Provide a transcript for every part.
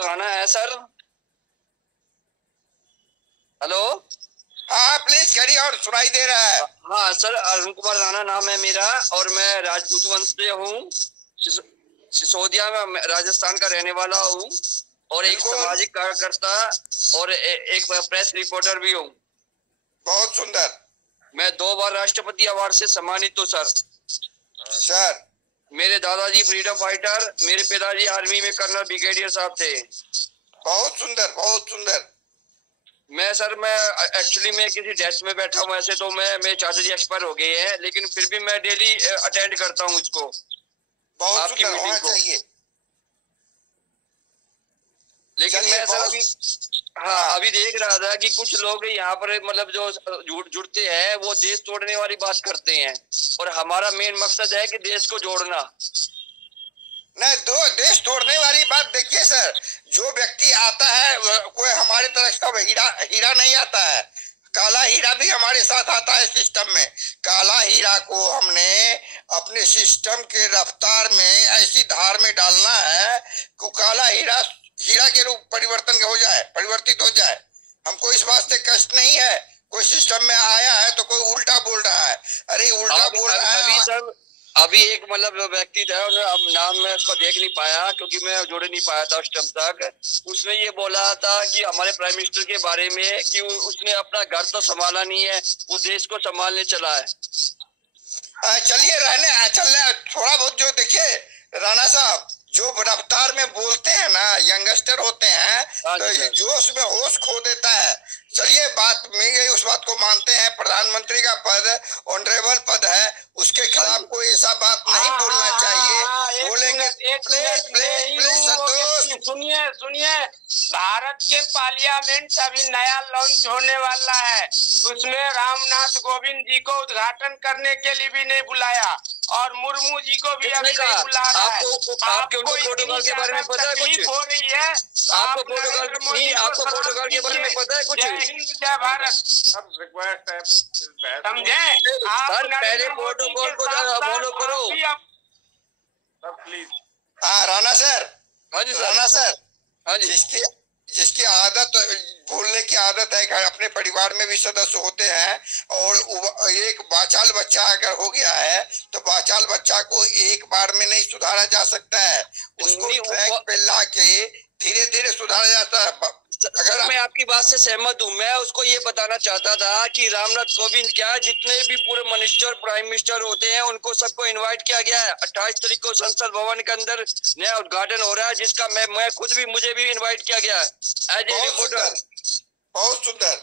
राणा है sir. Hello. हाँ please करिए, और सुनाई दे रहा है। हाँ सर, अरुण कुमार राणा नाम है मेरा और मैं राजपूत वंश से हूँ। सिसोदिया में राजस्थान का रहने वाला हूँ और एक सामाजिक कार्यकर्ता और एक प्रेस रिपोर्टर भी हूँ। बहुत सुंदर। मैं 2 बार राष्ट्रपति अवार्ड से सम्मानित हूँ सर। सर मेरे दादाजी फ्रीडम फाइटर, मेरे पिताजी आर्मी में कर्नल ब्रिगेडियर साहब थे। बहुत सुंदर, बहुत सुंदर। मैं एक्चुअली मैं किसी डेस्क में बैठा हूँ। ऐसे तो मेरे चाचा जी एक्सपायर हो गए हैं, लेकिन फिर भी मैं डेली अटेंड करता हूँ इसको, बहुत आपकी सुंदर मीटिंग होना को। चाहिए। लेकिन मैं सर अभी अभी देख रहा था कि कुछ लोग यहाँ पर मतलब जो जुड़ते हैं वो देश तोड़ने वाली बात करते हैं, और हमारा मेन मकसद है कि देश को जोड़ना। नहीं, दो देश तोड़ने वाली बात देखिए सर, जो व्यक्ति आता है कोई हमारे तरह का हीरा नहीं आता है। काला हीरा भी हमारे साथ आता है सिस्टम में। काला हीरा को हमने अपने सिस्टम के रफ्तार में ऐसी धार में डालना है कि काला हीरा हीरा के रूप परिवर्तित हो जाए। हमको इस बात से कष्ट नहीं है। कोई सिस्टम में आया है तो कोई उल्टा बोल रहा है। अरे उल्टा बोल रहा है। अभी एक मतलब व्यक्ति था, अब नाम मैं उसको देख नहीं पाया क्योंकि मैं जुड़ नहीं पाया था उस टाइम तक। उसने ये बोला था कि हमारे प्राइम मिनिस्टर के बारे में कि उसने अपना घर तो संभाला नहीं है, वो देश को संभालने चला है। चलिए रहने चल रहा, थोड़ा बहुत जो देखिए राणा साहब, जो रफ्तार में बोलते हैं ना, यंगस्टर होते हैं तो जोश में होश खो देता है। चलिए बात मिल गई, उस बात को मानते हैं। प्रधानमंत्री का पद ऑनरेबल पद है, उसके खिलाफ कोई ऐसा बात नहीं बोलना चाहिए। बोलेंगे सुनिए, भारत के पार्लियामेंट अभी नया लॉन्च होने वाला है, उसमें रामनाथ कोविंद जी को उद्घाटन करने के लिए भी नहीं बुलाया और मुर्मू जी को भी अभी नहीं बुला रहा है। आपको प्रोटोकॉल के बारे में पता है कुछ? हो रही है आपको प्रोटोकॉल के बारे में पता है कुछ? जय हिंद जय भारत। समझे आप? पहले प्रोटोकॉल को फॉलो करो प्लीज। हाँ राणा सर। हाँ जी राणा सर। हाँ जी। जिसकी आदत बोलने की आदत है, घर अपने परिवार में भी सदस्य होते हैं, और एक बाचाल बच्चा अगर हो गया है तो बाचाल बच्चा को एक बार में नहीं सुधारा जा सकता है। उसको ट्रैक पे ला के धीरे धीरे सुधारा जाता है। अगर मैं आपकी बात से सहमत हूँ, मैं उसको ये बताना चाहता था कि रामनाथ कोविंद क्या जितने भी पूरे मिनिस्टर प्राइम मिनिस्टर होते हैं उनको सबको इनवाइट किया गया है। 28 तारीख को संसद भवन के अंदर नया उद्घाटन हो रहा है, जिसका मैं खुद भी मुझे भी इनवाइट किया गया है एज ए रिपोर्टर। बहुत सुंदर।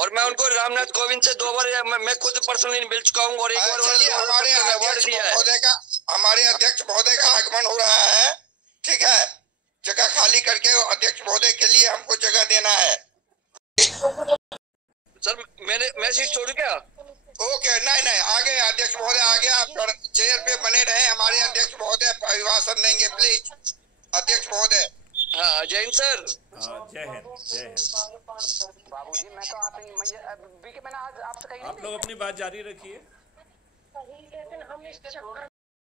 और मैं उनको रामनाथ कोविंद से 2 बार मैं खुद पर्सनली मिल चुका हूँ और एक बार हमारे अध्यक्ष महोदय का आगमन हो रहा है। ठीक है, जगह खाली करके अध्यक्ष महोदय के लिए हमको जगह देना है। सर मैं सीट छोड़ू क्या? ओके, नहीं आगे अध्यक्ष महोदय आगे, आप चेयर पे बने रहे। हमारे अध्यक्ष महोदय अभिभाषण देंगे, प्लीज अध्यक्ष महोदय। हाँ जय हिंद सर। जय हिंद जय हिंद। बाबूजी मैं तो मैंने आज आपसे कही, आप लोग अपनी बात जारी रखिए।